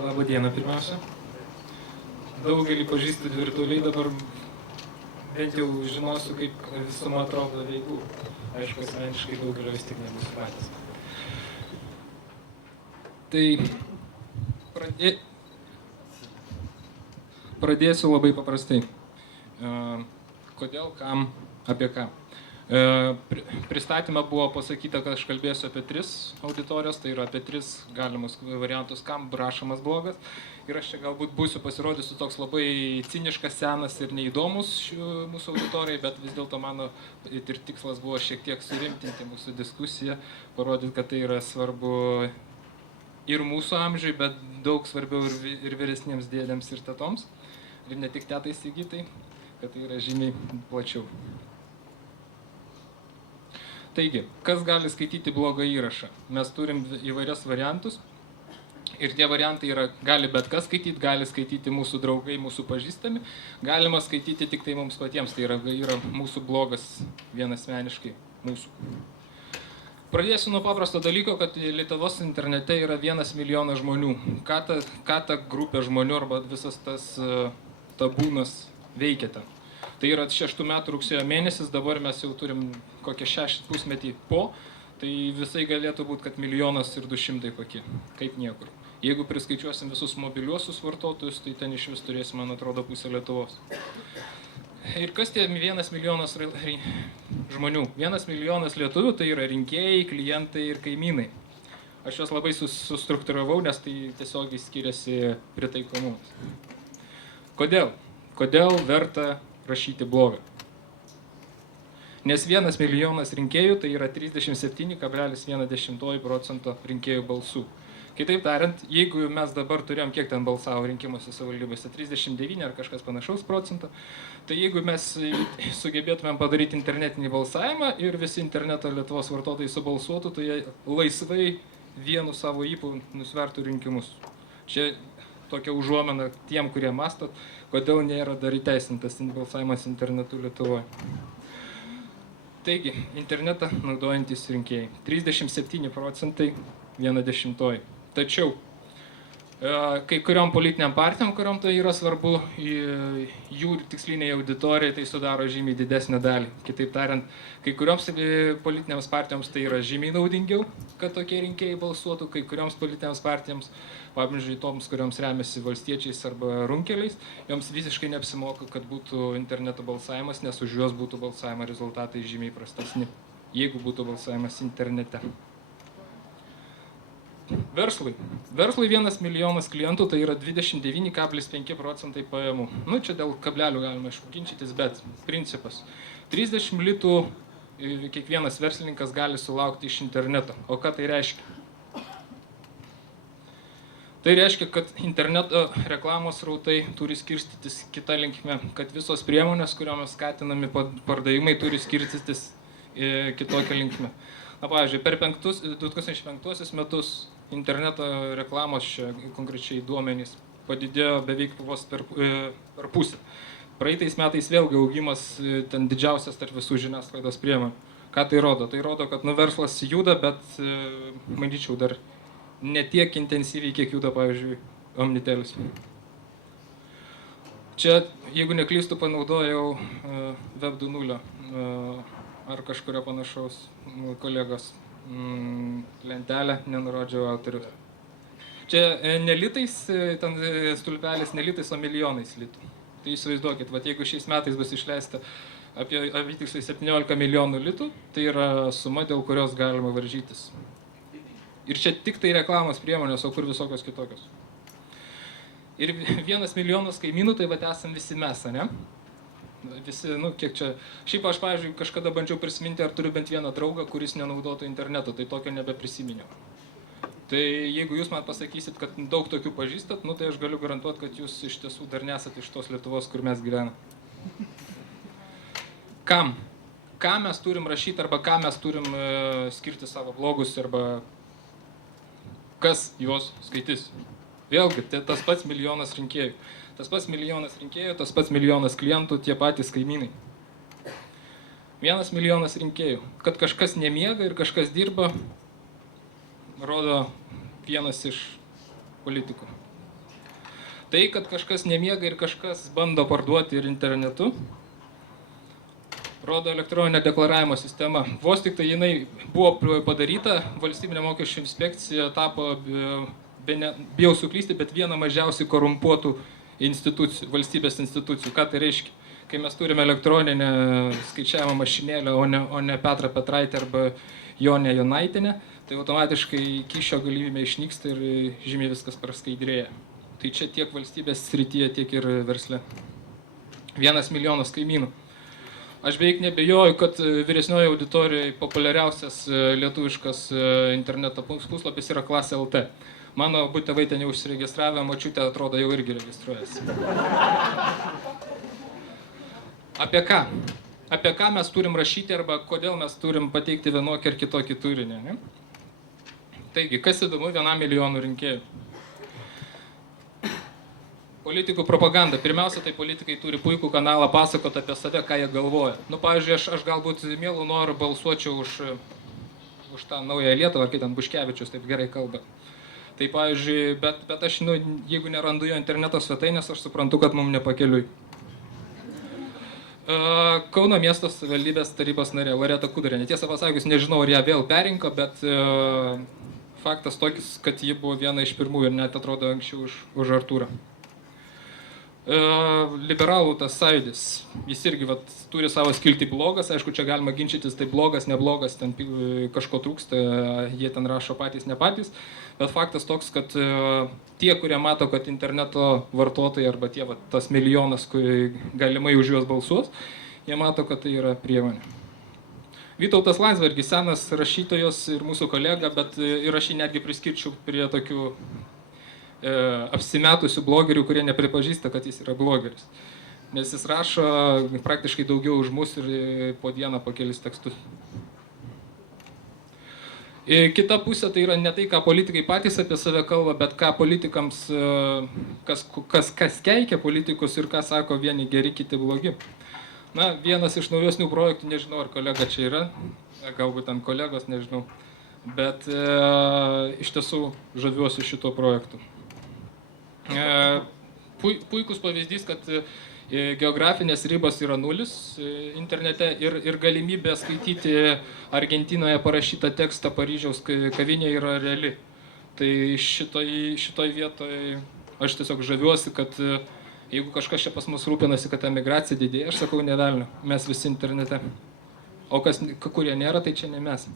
Labą dieną pirmiausia. Daugelį pažįstu virtualiai, dabar bent jau žinosiu, kaip visuma atrodo veiklų. Aišku, asmeniškai daugelio vis tik nebus patys. Tai pradėsiu labai paprastai. Kodėl, kam, apie ką. Pristatymą buvo pasakyta, kad aš kalbėsiu apie 3 auditorijas, tai yra apie 3 galimus variantus, kam rašomas blogas. Ir aš čia galbūt pasirodysiu toks labai ciniškas, senas ir neįdomus mūsų auditorijai, bet vis dėlto mano ir tikslas buvo šiek tiek surimtinti mūsų diskusiją, parodyti, kad tai yra svarbu ir mūsų amžiui, bet daug svarbiau ir vyresniems dėdėms ir tetoms, ir ne tik tetai Sigitai, kad tai yra žymiai plačiau. Taigi, kas gali skaityti blogą įrašą? Mes turim įvairias variantus ir tie variantai gali bet kas skaityti, gali skaityti mūsų draugai, mūsų pažįstami, galima skaityti tik tai mums patiems, tai yra mūsų blogas vienasmeniškai mūsų. Pradėsiu nuo paprasto dalyko, kad Lietuvos internete yra 1 milijonas žmonių. Ką ta grupė žmonių arba visas tas tabūnas veikia ten? Tai yra 6 metų rugsėjo mėnesis, dabar mes jau turim kokią 6 pusmetį po, tai visai galėtų būti, kad 1,2 kokie, kaip niekur. Jeigu priskaičiuosim visus mobiliuosius vartotojus, tai ten iš vis turėsim, man atrodo, pusę Lietuvos. Ir kas tie 1 milijonas žmonių? 1 milijonas lietuvių tai yra rinkėjai, klientai ir kaimynai. Aš juos labai sustruktūravau, nes tai tiesiogiai skiriasi pritaikomumas. Kodėl? Kodėl verta rašyti blogą? Nes 1 milijonas rinkėjų tai yra 37,1% rinkėjų balsų. Kitaip tariant, jeigu mes dabar turėjom, kiek ten balsavo rinkimuose savivaldybėse, 39 ar kažkas panašaus procentą, tai jeigu mes sugebėtumėm padaryti internetinį balsavimą ir visi interneto Lietuvos vartotojai subalsuotų, tai jie laisvai vienu savo ypu nusvertų rinkimus. Čia tokia užuomena tiem, kurie mastot, kodėl nėra dar įteisintas balsavimas internetu Lietuvoje. Taigi, internetą naudojantis rinkėjai. 37%, 1/10. Tačiau, kai kuriom politiniam partijom, kuriom tai yra svarbu, jų tiksliniai auditorijai tai sudaro žymiai didesnę dalį. Kitaip tariant, kai kurioms politinėms partijoms tai yra žymiai naudingiau, kad tokie rinkėjai balsuotų, kai kurioms politinėms partijoms, pavyzdžiui, toms, kurioms remiasi valstiečiais arba runkeliais, joms visiškai neapsimoka, kad būtų interneto balsavimas, nes už juos būtų balsavimo rezultatai žymiai prastesni, jeigu būtų balsavimas internete. Verslui 1 milijonas klientų tai yra 29,5% pajamų. Čia dėl kablelių galima išginčytis, bet principas. 30 litų kiekvienas verslininkas gali sulaukti iš interneto. O ką tai reiškia? Tai reiškia, kad interneto reklamos rautai turi skirstytis kitą linkme, kad visos priemonės, kuriomis skatinami pardavimai, turi skirstytis kitokią linkme. Pavyzdžiui, per 2005 metus interneto reklamos, konkrečiai duomenys, padidėjo beveik vos per pusę. Praeitais metais vėlgi augimas ten didžiausias tarp visų žiniasklaidos priemonių. Ką tai rodo? Tai rodo, kad verslas juda, bet, manyčiau, dar ne tiek intensyviai, kiek juda, pavyzdžiui, Omnitelis. Čia, jeigu neklystu, panaudojau Web 2.0 ar kažkurio panašaus kolegos lentelę, nenurodžiau autorių. Čia ne litais, ten stulpelis ne litais, o milijonais litų. Tai įsivaizduokit, jeigu šiais metais bus išleista apie apytiksliai 17 milijonų litų, tai yra suma, dėl kurios galima varžytis. Ir čia tik tai reklamos priemonės, o kur visokios kitokios. Ir 1 milijonas kaimynų, tai esam visi mes, ne? Visi, kiek čia. Šiaip aš, pavyzdžiui, kažkada bandžiau prisiminti, ar turiu bent vieną draugą, kuris nenaudotų interneto, tai tokio nebeprisiminiau. Tai jeigu jūs man pasakysit, kad daug tokių pažįstat, tai aš galiu garantuoti, kad jūs iš tiesų dar nesat iš tos Lietuvos, kur mes gyvename. Kam? Ką mes turim rašyti, arba ką mes turim skirti savo blogus, arba kas juos skaitys? Vėlgi, tai tas pats milijonas rinkėjų. Tas pats milijonas rinkėjų, tas pats milijonas klientų, tie patys kaimynai. 1 milijonas rinkėjų. Kad kažkas nemiega ir kažkas dirba, rodo vienas iš politikų. Tai, kad kažkas nemiega ir kažkas bando parduoti ir internetu, rodo elektroninė deklaravimo sistema. Vos tik tai jinai buvo padaryta, valstybinė mokesčių inspekcija tapo, bijau suklysti, bet viena mažiausiai korumpuotų institucijų, valstybės institucijų. Ką tai reiškia? Kai mes turime elektroninę skaičiavimo mašinėlę, o ne Petrą Petraitę arba Jonę Jonaitinę, tai automatiškai kyšio galimybė išnyksta ir žymiai viskas praskaidrėja. Tai čia tiek valstybės srityje, tiek ir versle. 1 milijonas kaimynų. Aš beveik nebejoju, kad vyresnioji auditorijoje populiariausias lietuviškas interneto puslapis yra Klasė.lt. Mano abu tėvai ten jau užsiregistravę, močiutė atrodo jau irgi registruojasi. Apie ką? Apie ką mes turim rašyti arba kodėl mes turim pateikti vienokį ar kitokį turinį. Ne? Taigi, kas įdomu 1 milijonų rinkėjų? Politikų propaganda. Pirmiausia, tai politikai turi puikų kanalą pasakoti apie save, ką jie galvoja. Pavyzdžiui, aš galbūt mielų norų balsuočiau už tą naują Lietuvą, ar kaip ten Buškevičius taip gerai kalba. Tai pavyzdžiui, bet aš, jeigu nerandu jo interneto svetainės, aš suprantu, kad mums nepakeliui. Kauno miesto savivaldybės tarybos narė Loreta Kudarienė. Tiesą pasakius, nežinau, ar ją vėl perinko, bet faktas tokis, kad ji buvo viena iš pirmųjų ir net atrodo anksčiau už Artūrą. Liberalų tas sąjūdis, jis irgi turi savo skiltį blogas, aišku, čia galima ginčytis, tai blogas, neblogas, ten kažko trūksta, jie ten rašo patys, ne patys, bet faktas toks, kad tie, kurie mato, kad interneto vartotojai arba tas milijonas, kurie galimai už juos balsuos, jie mato, kad tai yra priemonė. Vytautas Landsbergis, senas rašytojas ir mūsų kolega, bet ir aš jį netgi priskirčiau prie tokių apsimetusių blogerių, kurie nepripažįsta, kad jis yra blogeris. Nes jis rašo praktiškai daugiau už mus ir po dieną po kelis tekstus. Kita pusė tai yra ne tai, ką politikai patys apie save kalba, bet ką politikams, kas keikia politikus ir ką sako vieni geri, kiti blogi. Vienas iš naujesnių projektų, nežinau, ar kolega čia yra, galbūt ten kolegos, nežinau, bet iš tiesų žaviuosi šito projektu. Puikus pavyzdys, kad geografinės ribos yra nulis internete ir galimybė skaityti Argentinoje parašytą tekstą Paryžiaus kavinėje yra reali. Tai šitoj vietoje aš tiesiog žaviuosi, kad jeigu kažkas čia pas mus rūpinasi, kad emigracija didėja, aš sakau, ne velnio, mes visi internete. O kurie nėra, tai čia ne mes.